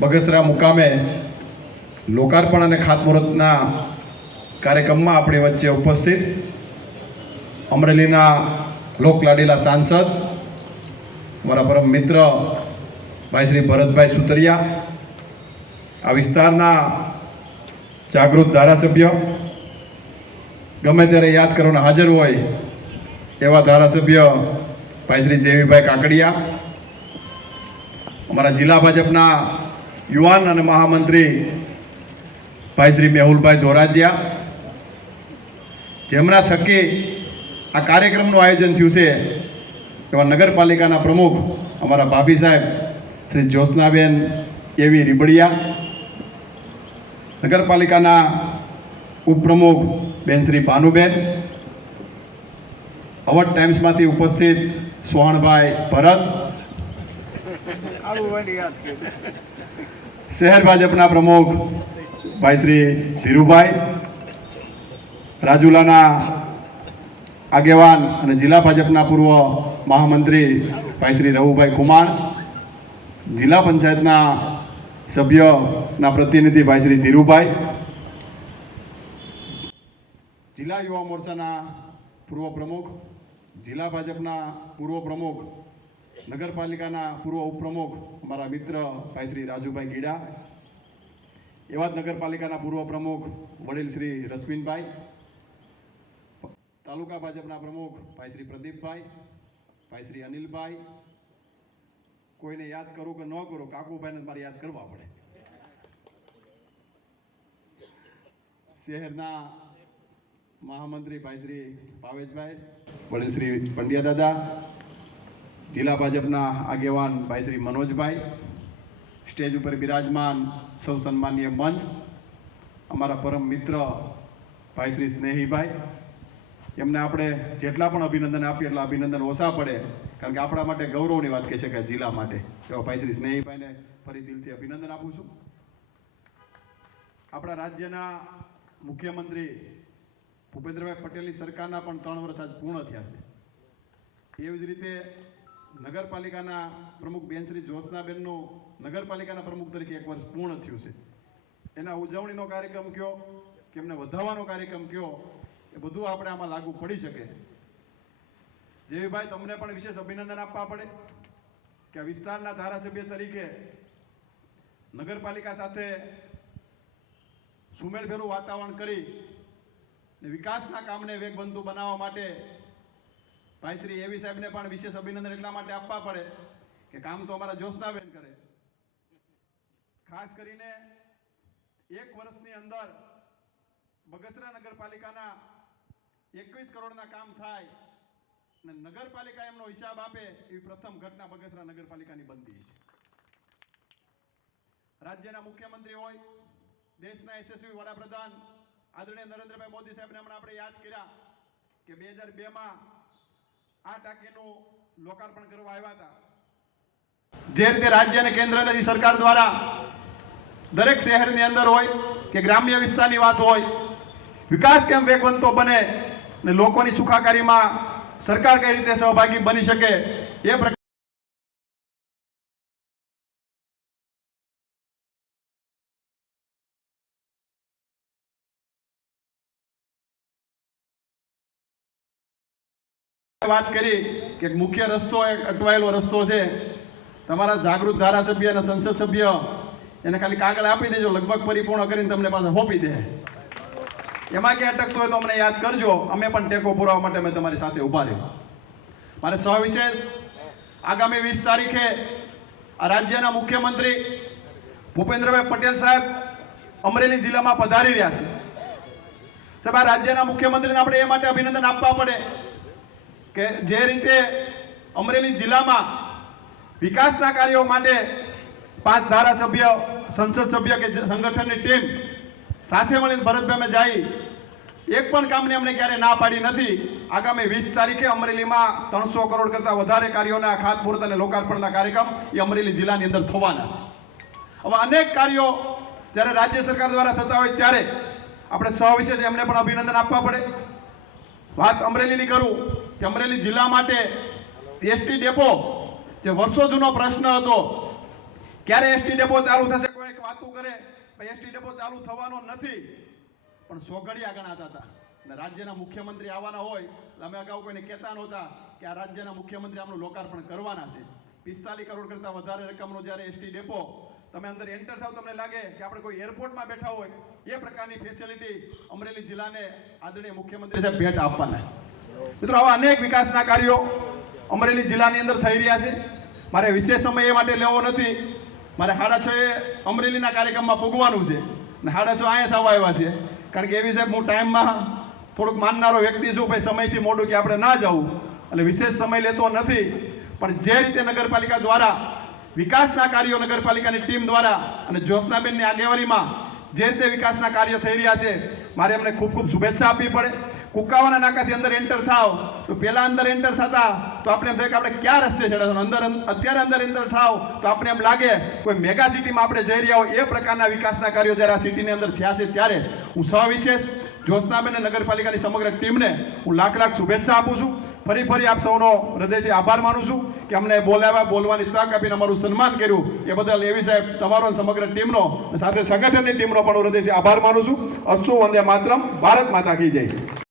બગસરા મુકામે લોકાર્પણ અને ખાતમુહૂર્તના કાર્યક્રમમાં આપણી વચ્ચે ઉપસ્થિત અમરેલીના લોકલાડીલા સાંસદ મારા પરમ મિત્ર ભાઈ શ્રી ભરતભાઈ સુતરિયા, આ વિસ્તારના જાગૃત ધારાસભ્ય, ગમે ત્યારે યાદ કરવાના હાજર હોય એવા ધારાસભ્ય ભાઈ શ્રી જેવીભાઈ કાકડિયા, અમારા જિલ્લા ભાજપના યુવાન અને મહામંત્રી ભાઈ શ્રી મેહુલભાઈ ધોરાજીયા, જેમના થકી આ કાર્યક્રમનું આયોજન થયું છે એવા નગરપાલિકાના પ્રમુખ અમારા ભાભી સાહેબ શ્રી જ્યોત્સનાબેન એવી રીબડિયા, નગરપાલિકાના ઉપપ્રમુખ બેન શ્રી ભાનુબેન, અવધ ટાઈમ્સમાંથી ઉપસ્થિત સોહણભાઈ ભરત, શહેર ભાજપના પ્રમુખ ભાઈ શ્રી ધીરુભાઈ, રાજુલાના આગેવાન અને જિલ્લા ભાજપના પૂર્વ મહામંત્રી ભાઈ શ્રી રવુભાઈ કુમાર, જિલ્લા પંચાયતના સભ્યના પ્રતિનિધિ ભાઈ શ્રી ધીરુભાઈ, જિલ્લા યુવા મોરચાના પૂર્વ પ્રમુખ, જિલ્લા ભાજપના પૂર્વ પ્રમુખ, નગરપાલિકાના પૂર્વ ઉપપ્રમુખ અમારા મિત્ર ભાઈ શ્રી રાજુભાઈ ગીડા, એવા જ નગરપાલિકાના પૂર્વ પ્રમુખ વડીલ શ્રી રશ્મિનભાઈ, તાલુકા ભાજપના પ્રમુખ ભાઈ શ્રી પ્રદીપભાઈ, ભાઈ શ્રી અનિલભાઈ, કોઈને યાદ કરું કે ન કરું, કાકુભાઈને મારે યાદ કરવા પડે, શહેરના મહામંત્રી ભાઈ શ્રી ભાવેશભાઈ, વડીલ શ્રી પંડ્યા દાદા, જિલ્લા ભાજપના આગેવાન ભાઈ શ્રી મનોજભાઈ, સ્ટેજ ઉપર બિરાજમાન સૌ સન્માનીય મંચ, અમારા પરમ મિત્ર ભાઈ શ્રી સ્નેહીભાઈ, એમને આપણે જેટલા પણ અભિનંદન આપીએ એટલા અભિનંદન ઓછા પડે, કારણ કે આપણા માટે ગૌરવની વાત કહી શકાય જિલ્લા માટે. એવા ભાઈ શ્રી સ્નેહીભાઈને ફરી દિલથી અભિનંદન આપું છું. આપણા રાજ્યના મુખ્યમંત્રી ભૂપેન્દ્રભાઈ પટેલની સરકારના પણ 3 વર્ષ આજ પૂર્ણ થયા છે. એવી જ રીતે નગરપાલિકાના પ્રમુખ બેન શ્રી જ્યોત્સનાબેનનું નગરપાલિકાના પ્રમુખ તરીકે 1 વર્ષ પૂર્ણ થયું છે. એના ઉજવણીનો કાર્યક્રમ કયો કે એમને વધાવવાનો કાર્યક્રમ કયો, એ બધું આપણે આમાં લાગુ પડી શકે. જેવીભાઈ, તમને પણ વિશેષ અભિનંદન આપવા પડે કે આ વિસ્તારના ધારાસભ્ય તરીકે નગરપાલિકા સાથે સુમેળભેરું વાતાવરણ કરી વિકાસના કામને વેગવંતુ બનાવવા માટે ભાઈ શ્રી એવી સાહેબને પણ વિશેષ અભિનંદન એટલા માટે આપવા પડે કે કામ તો અમારા જ્યોત્સનાબેન કરે. ખાસ કરીને 1 વર્ષની અંદર બગસરા નગરપાલિકાના 21 કરોડના કામ થાય અને નગરપાલિકા એમનો હિસાબ આપે એવી પ્રથમ ઘટના બગસરા નગરપાલિકાની બનતી છે. રાજ્યના મુખ્યમંત્રી હોય, દેશના યશસ્વી વડાપ્રધાન આદરણીય નરેન્દ્રભાઈ મોદી સાહેબને હમણાં આપણે યાદ કર્યા કે 2002માં આ ટાંકીનું લોકાર્પણ કરવા આવ્યા હતા. જે રીતે રાજ્ય અને કેન્દ્રની સરકાર દ્વારા દરેક શહેરની અંદર હોય કે ગ્રામ્ય વિસ્તારની વાત હોય, વિકાસ કેમ વેગવંતો બને અને લોકોની સુખાકારીમાં સરકાર કઈ રીતે સહભાગી બની શકે એ વાત કરી કે મુખ્ય રસ્તો એક અટવાયેલો રસ્તો છે. તમારા જાગૃત ધારાસભ્ય અને સંસદ સભ્ય એને ખાલી કાગળ આપી દેજો, લગભગ પરિપૂર્ણ કરીને તમને પાસે સોંપી દે. એમાં ક્યાં અટકતો હોય તો અમને યાદ કરજો, અમે પણ ટેકો પુરાવા માટે અમે તમારી સાથે ઊભા રહ્યો. મારે સવિશેષ આગામી 20 તારીખે આ રાજ્યના મુખ્યમંત્રી ભૂપેન્દ્રભાઈ પટેલ સાહેબ અમરેલી જિલ્લામાં પધારી રહ્યા છે. સાહેબ, આ રાજ્યના મુખ્યમંત્રીને આપણે એ માટે અભિનંદન આપવા પડે કે જે રીતે અમરેલી જિલ્લામાં વિકાસના કાર્યો માટે 5 ધારાસભ્ય, સંસદ સભ્ય કે સંગઠનની ટીમ સાથે મળીને ભરતભાઈ અમે જઈ એક પણ કામની અમને ક્યારે ના પાડી નથી. આગામી 20 તારીખે અમરેલીમાં 300 કરોડ કરતાં વધારે કાર્યોના ખાતમુહૂર્ત અને લોકાર્પણના કાર્યક્રમ એ અમરેલી જિલ્લાની અંદર થવાના છે. હવે અનેક કાર્યો જ્યારે રાજ્ય સરકાર દ્વારા થતા હોય ત્યારે આપણે સવિશેષ એમને પણ અભિનંદન આપવા પડે. વાત અમરેલીની કરું કે અમરેલી જિલ્લા માટે એસટી ડેપો જે વર્ષો જૂનો પ્રશ્ન હતો ક્યારે એસટી ડેપો ચાલુ થશે? કોઈ એક વાતું કરે ભાઈ એસટી ડેપો ચાલુ થવાનો નથી, પણ સોગડિયા ગણાતા હતા. અને રાજ્યના મુખ્યમંત્રી આવવાના હોય એટલે અમે અગાઉ કોઈને કહેતા નહોતા કે આ રાજ્યના મુખ્યમંત્રી આમનું લોકાર્પણ કરવાના છે. 45 કરોડ કરતાં વધારે રકમનો જ્યારે એસટી ડેપો તમે અંદર એન્ટર થાવ તમને લાગે કે આપણે કોઈ એરપોર્ટમાં બેઠા હોય એ પ્રકારની ફેસિલિટી અમરેલી જિલ્લાને આદરણીય મુખ્યમંત્રી સાહેબ ભેટ આપવાના છે. મિત્રો, આવા અનેક વિકાસના કાર્યો અમરેલી જિલ્લાની અંદર થઈ રહ્યા છે. મારે વિશેષ સમય એ માટે લેવો નથી, મારે 6:30 અમરેલીના કાર્યક્રમમાં પૂગવાનું છે અને 6:30 અહીંયા થવા આવ્યા છે. કારણ કે એવી સાહેબ હું ટાઈમમાં થોડુંક માનનારો વ્યક્તિ છું, ભાઈ સમયથી મોડું કે આપણે ના જવું, એટલે વિશેષ સમય લેતો નથી. પણ જે રીતે નગરપાલિકા દ્વારા વિકાસના કાર્યો નગરપાલિકાની ટીમ દ્વારા અને જ્યોત્સનાબેનની આગેવાનીમાં જે રીતે વિકાસના કાર્યો થઈ રહ્યા છે, મારે એમને ખૂબ ખૂબ શુભેચ્છા આપવી પડે. કુકાવાના નાકાથી અંદર એન્ટર થાવ તો પહેલા અંદર એન્ટર થતા તો આપણે એમ થાય કે આપણે ક્યાં રસ્તે ચડ્યા અંદર અત્યારે અંદર એન્ટર થાવ તો આપણે એમ લાગે કોઈ મેગા સિટીમાં આપણે જઈ રહ્યા હોય એ પ્રકારના વિકાસના કાર્યો જ્યારે આ સિટીની અંદર થયા છે, ત્યારે હું સવિશેષ જ્યોત્સનાબેન અને નગરપાલિકાની સમગ્ર ટીમને હું લાખ લાખ શુભેચ્છા આપું છું. ફરી આપ સૌનો હૃદયથી આભાર માનું છું કે અમને બોલાવ્યા, બોલવાની તક આપીને અમારું સન્માન કર્યું એ બદલ એવી સાહેબ તમારો સમગ્ર ટીમનો સાથે સંગઠનની ટીમનો પણ હું હૃદયથી આભાર માનું છું. અસ્તુ વંદે માતરમ. ભારત માતા કી જય.